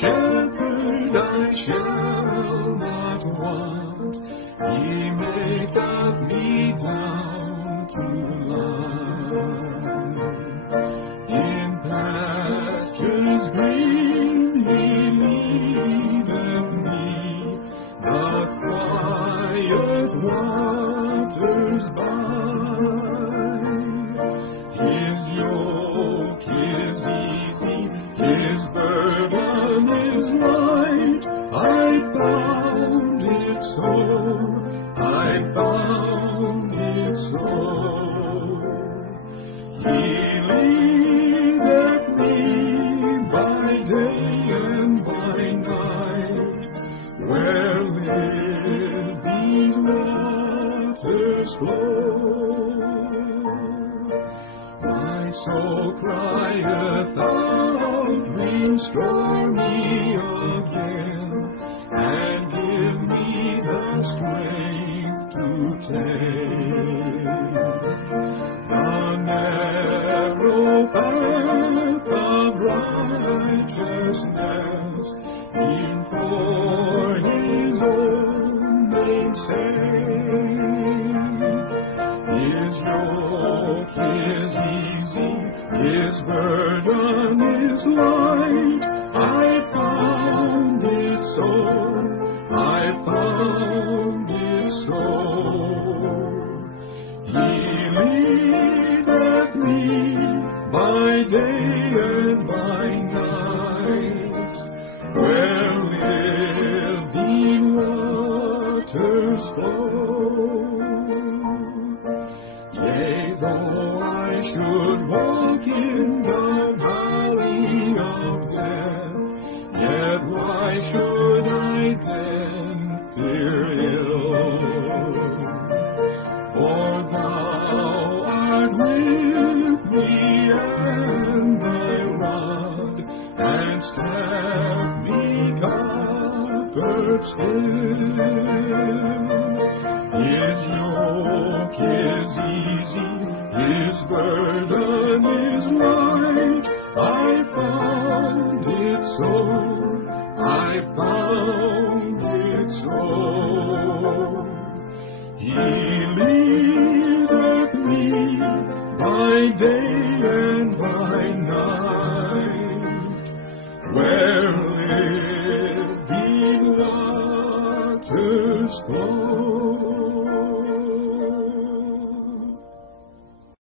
shepherd, I shall not want. He maketh me down to lie. In pastures green He leadeth me, the quiet waters by. His yoke is easy, His burden is light. I found it so, I found it so. He leadeth me by day and by night, where these waters flow. My soul crieth out, restore me again, and give me the strength to take the narrow path of righteousness, in for His own name's sake. His yoke is easy, His burden is light. I found it so, I found it so. He leadeth me by day and by night, where living waters flow. Yea, though I should walk in the valley of death, yet why should I then fear ill? For Thou art with me, and Thy rod and staff me comfort still. His yoke is easy, His burden is light. I found it so, I found it so. He leadeth me by day